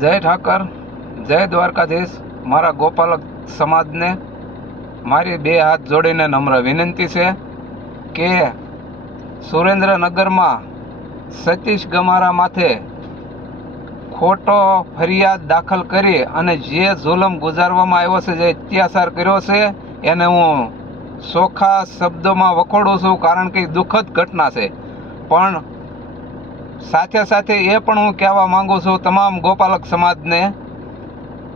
જય ઠાકર, જય દ્વારકાધીશ. મારા ગોપાલક સમાજને મારી બે હાથ જોડીને નમ્ર વિનંતી છે કે સુરેન્દ્રનગરમાં સતીશ ગમારા માથે ખોટો ફરિયાદ દાખલ કરી અને જે જુલમ ગુજારવામાં આવ્યો છે, જે અત્યાચાર કર્યો છે, એને હું ચોખ્ખા શબ્દોમાં વખોડું છું, કારણ કે દુઃખદ ઘટના છે. પણ સાથે સાથે એ પણ હું કહેવા માંગુ છું તમામ ગોપાલક સમાજને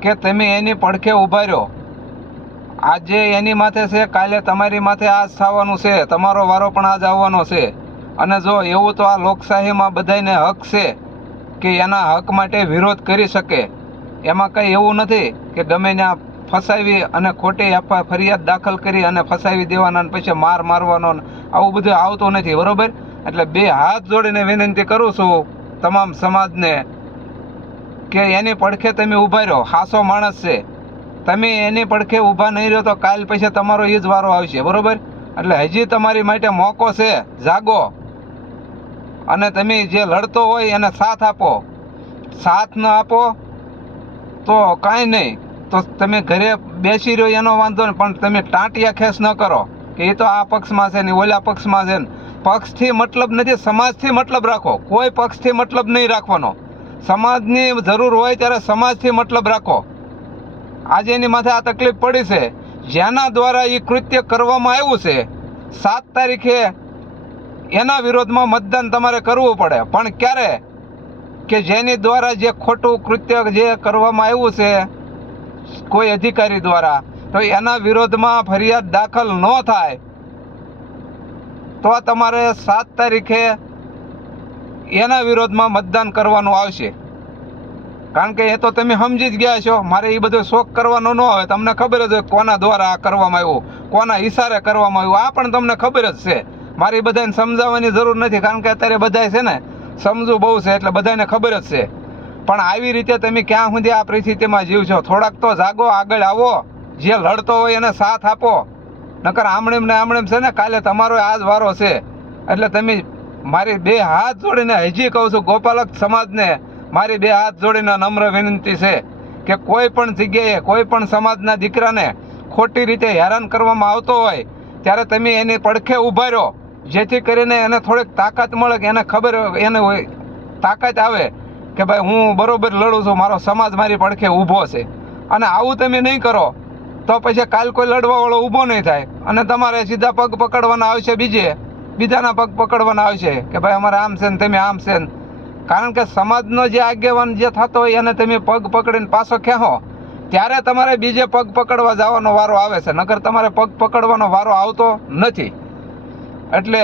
કે તમે એની પડખે ઊભા રહ્યો. આજે એની માથે છે, કાલે તમારી માથે આજ થવાનું છે, તમારો વારો પણ આજ આવવાનો છે. અને જો એવું તો આ લોકશાહીમાં બધાને હક છે કે એના હક માટે વિરોધ કરી શકે. એમાં કંઈ એવું નથી કે ગમે ત્યાં ફસાવી અને ખોટી ફરિયાદ દાખલ કરી અને ફસાવી દેવાના અને પછી મારવાનો, આવું બધું આવતું નથી, બરોબર? એટલે બે હાથ જોડીને વિનંતી કરું છું તમામ સમાજને કે એની પડખે તમે ઊભા રહ્યો. હાસો માણસ છે, તમે એની પડખે ઊભા નહીં રહ્યો તો કાલ પછી તમારો એ જ વારો આવશે, બરોબર? એટલે હજી તમારી માટે મોકો છે, જાગો અને તમે જે લડતો હોય એને સાથ આપો. સાથ ન આપો તો કાંઈ નહીં, તો તમે ઘરે બેસી રહ્યો એનો વાંધો નહીં, પણ તમે ટાંટિયા ખેસ ન કરો કે એ તો આ પક્ષમાં છે ને ઓલા પક્ષમાં છે ને. પક્ષથી મતલબ નથી, સમાજથી મતલબ રાખો. કોઈ પક્ષથી મતલબ નહીં રાખવાનો. સમાજની જરૂર હોય ત્યારે સમાજથી મતલબ રાખો. આજે એની માથે આ તકલીફ પડી છે, જેના દ્વારા એ કૃત્ય કરવામાં આવ્યું છે, 7 તારીખે એના વિરોધમાં મતદાન તમારે કરવું પડે. પણ ક્યારે? કે જેની દ્વારા જે ખોટું કૃત્ય જે કરવામાં આવ્યું છે કોઈ અધિકારી દ્વારા, તો એના વિરોધમાં ફરિયાદ દાખલ ન થાય તો તમારે 7 તારીખે એના વિરોધમાં મતદાન કરવાનું આવશે. કારણ કે એ તો તમે સમજી જ ગયા છો. મારે એ બધો શોખ કરવાનો ન હોય. તમને ખબર જ હોય કોના દ્વારા આ કરવામાં આવ્યું, કોના ઈશારે કરવામાં આવ્યું, આ પણ તમને ખબર જ છે. મારી બધાને સમજાવવાની જરૂર નથી, કારણ કે અત્યારે બધા છે ને સમજુ બહુ છે, એટલે બધાને ખબર જ છે. પણ આવી રીતે તમે ક્યાં સુધી આ પરિસ્થિતિમાં જીવશો? થોડાક તો જાગો, આગળ આવો. જે લડતો હોય એને સાથ આપો. નકર આમણેમ ને આમણેમ છે ને કાલે તમારો આ જ વારો છે. એટલે તમે મારી બે હાથ જોડીને હજી કહું છું ગોપાલક સમાજને, મારી બે હાથ જોડીને નમ્ર વિનંતી છે કે કોઈ પણ જગ્યાએ કોઈ પણ સમાજના દીકરાને ખોટી રીતે હેરાન કરવામાં આવતો હોય ત્યારે તમે એની પડખે ઊભા રહો, જેથી કરીને એને થોડીક તાકાત મળે, કે એને ખબર એને તાકાત આવે કે ભાઈ હું બરોબર લડું છું, મારો સમાજ મારી પડખે ઊભો છે. અને આવું તમે નહીં કરો તો પછી કાલ કોઈ લડવાવાળો ઊભો નહીં થાય અને તમારે સીધા પગ પકડવાના આવશે, બીજાના પગ પકડવાના આવશે કે ભાઈ અમારે આમ છે ને તમે આમ છે ને. કારણ કે સમાજનો જે આગેવાન જે થતો હોય એને તમે પગ પકડીને પાછો ખેંચો ત્યારે તમારે બીજે પગ પકડવા જવાનો વારો આવે છે, નકર તમારે પગ પકડવાનો વારો આવતો નથી. એટલે